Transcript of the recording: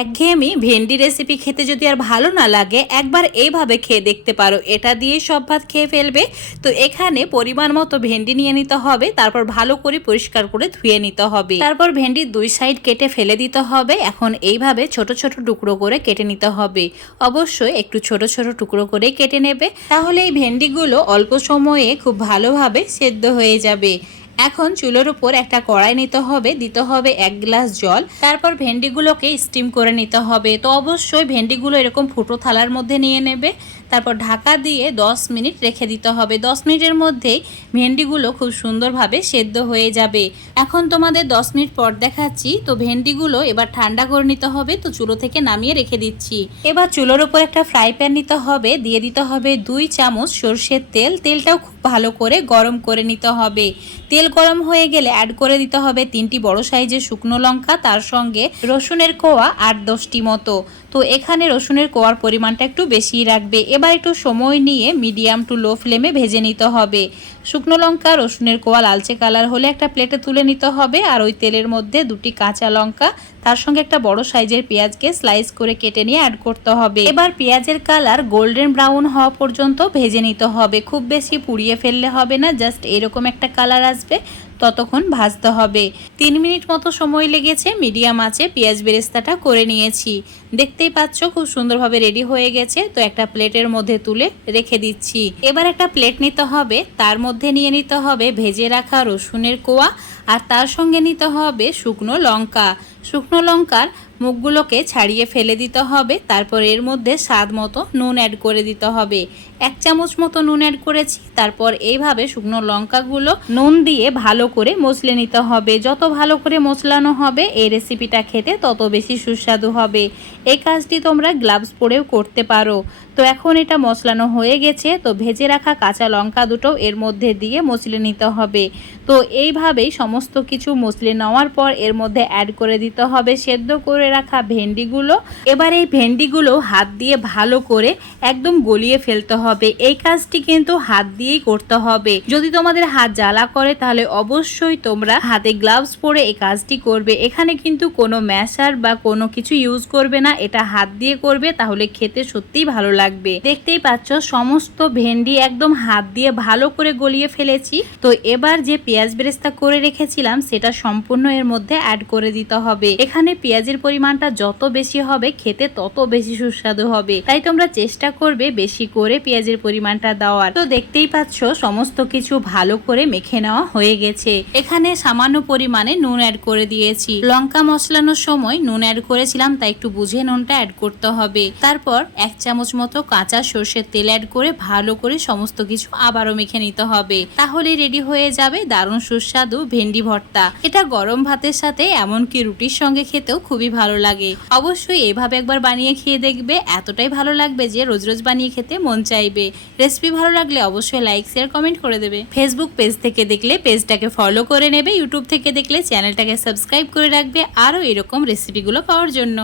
একঘেয়েমি ভেন্ডি রেসিপি খেতে যদি আর ভালো না লাগে, একবার এইভাবে খেয়ে দেখতে পারো। এটা দিয়ে সব ভাত খেয়ে ফেলবে। তো এখানে পরিমাণ মতো ভেন্ডি নিয়ে নিতে হবে, তারপর ভালো করে পরিষ্কার করে ধুয়ে নিতে হবে। তারপর ভেন্ডির দুই সাইড কেটে ফেলে দিতে হবে। এখন এইভাবে ছোট ছোট টুকরো করে কেটে নিতে হবে। অবশ্যই একটু ছোট ছোট টুকরো করে কেটে নেবে। তাহলে এই ভেন্ডিগুলো অল্প সময়ে খুব ভালোভাবে সেদ্ধ হয়ে যাবে। এখন চুলোর উপর একটা কড়াই নিতে হবে, দিতে হবে এক গ্লাস জল, তারপর ভেন্ডিগুলোকে স্টিম করে নিতে হবে। তো অবশ্যই ভেন্ডিগুলো এরকম ফুটো থালার মধ্যে নিয়ে নেবে। তারপর ঢাকা দিয়ে 10 মিনিট রেখে দিতে হবে। 10 মিনিটের মধ্যেই ভেন্ডিগুলো খুব সুন্দরভাবে সেদ্ধ হয়ে যাবে। এখন তোমাদের 10 মিনিট পর দেখাচ্ছি। তো ভেন্ডিগুলো এবার ঠান্ডা করে নিতে হবে। তো চুলো থেকে নামিয়ে রেখে দিচ্ছি। এবার চুলোর উপর একটা ফ্রাই প্যান নিতে হবে। দিয়ে দিতে হবে দুই চামচ সর্ষের তেল। তেলটাও খুব ভালো করে গরম করে নিতে হবে। তেল গরম হয়ে গেলে অ্যাড করে দিতে হবে তিনটি বড় সাইজের শুকনো লঙ্কা। তার সঙ্গে রসুনের কোয়া আট দশটি মতো। তো এখানে রসুনের কোয়ার পরিমাণটা একটু বেশি রাখবে। এবার একটু সময় নিয়ে মিডিয়াম টু লো ফ্লেমে ভেজে নিতে হবে। শুকনো লঙ্কা, রসুনের কোয়া লালচে কালার হলে একটা প্লেটে তুলে নিতে হবে আর ওই তেলের মধ্যে দুটি কাঁচা লঙ্কা, তার সঙ্গে একটা বড় সাইজের পেঁয়াজকে স্লাইস করে কেটে নিয়ে অ্যাড করতে হবে। এবার পেঁয়াজের কালার গোল্ডেন ব্রাউন হওয়া পর্যন্ত ভেজে নিতে হবে। খুব বেশি পুড়িয়ে ফেললে হবে না, জাস্ট এরকম একটা কালার আসবে। ততক্ষণ ভাজতে হবে। তিন মিনিট মতো সময় লেগেছে, মিডিয়াম আছে পেঁয়াজ বেরেস্তাটা করে নিয়েছি। দেখতেই পাচ্ছ খুব সুন্দরভাবে রেডি হয়ে গেছে, তো একটা প্লেটের মধ্যে তুলে রেখে দিচ্ছি। এবার একটা প্লেট নিতে হবে, তার মধ্যে নিয়ে নিতে হবে ভেজে রাখা রসুনের কোয়া আর তার সঙ্গে নিতে হবে শুকনো লঙ্কা। শুকনো লঙ্কার মুখগুলোকে ছাড়িয়ে ফেলে দিতে হবে। তারপর এর মধ্যে স্বাদ মতো নুন অ্যাড করে দিতে হবে। এক চামচ মতো নুন অ্যাড করেছি। তারপর এইভাবে শুকনো লঙ্কাগুলো নুন দিয়ে ভালো করে মশলে নিতে হবে। যত ভালো করে মশলানো হবে, এই রেসিপিটা খেতে তত বেশি সুস্বাদু হবে। এই কাজটি তোমরা গ্লাভস পরেও করতে পারো। তো এখন এটা মশলানো হয়ে গেছে। তো ভেজে রাখা কাঁচা লঙ্কা দুটো এর মধ্যে দিয়ে মশলে নিতে হবে। তো এইভাবেই সমস্ত কিছু মশলে নেওয়ার পর এর মধ্যে অ্যাড করে দিতে হবে, সেদ্ধ করে রাখা ভেন্ডিগুলো। এবার এই ভেন্ডিগুলো হাত দিয়ে ভালো করে একদম গলিয়ে ফেলতে হবে। এই কাজটি কিন্তু হাত দিয়েই করতে হবে। যদি তোমাদের হাত জ্বালা করে, তাহলে অবশ্যই তোমরা হাতে গ্লাভস পরে এই কাজটি করবে। এখানে কিন্তু কোনো ম্যাশার বা কোনো কিছু ইউজ করবে না। এটা হাত দিয়ে করবে, তাহলে খেতে সত্যিই ভালো লাগবে। দেখতেই পাচ্ছ, সমস্ত ভেন্ডি একদম হাত দিয়ে ভালো করে গলিয়ে ফেলেছি। তো এবার যে পেঁয়াজ বেরেস্তা করে রেখেছিলাম, সেটা সম্পূর্ণ এর মধ্যে অ্যাড করে দিতে হবে। এখানে পেঁয়াজের পরিমাণটা যত বেশি হবে, খেতে তত বেশি সুস্বাদু হবে। তাই তোমরা চেষ্টা করবে বেশি করে পেঁয়াজের পরিমাণটা দেওয়ার। তো দেখতেই পাচ্ছ, সমস্ত কিছু ভালো করে মেখে নেওয়া হয়ে গেছে। এখানে সামান্য পরিমাণে নুন অ্যাড করে দিয়েছি। লঙ্কা মশলানোর সময় নুন অ্যাড করেছিলাম, তাই একটু বুঝে নুনটা অ্যাড করতে হবে। তারপর এক চামচ মতো কাঁচা সর্ষের তেল অ্যাড করে ভালো করে সমস্ত কিছু আবারও মেখে নিতে হবে। তাহলে রেডি হয়ে যাবে দারুণ সুস্বাদু ভেন্ডি ভর্তা। এটা গরম ভাতের সাথে এমনকি রুটির সঙ্গে খেতেও খুবই ভালো লাগে। অবশ্যই এভাবে একবার বানিয়ে খেয়ে দেখবে, এতটাই ভালো লাগবে যে রোজ রোজ বানিয়ে খেতে মন চাইবে। রেসিপি ভালো লাগলে অবশ্যই লাইক, শেয়ার, কমেন্ট করে দেবে। ফেসবুক পেজ থেকে দেখলে পেজটাকে ফলো করে নেবে, ইউটিউব থেকে দেখলে চ্যানেলটাকে সাবস্ক্রাইব করে রাখবে আরও এরকম রেসিপিগুলো পাওয়ার জন্য।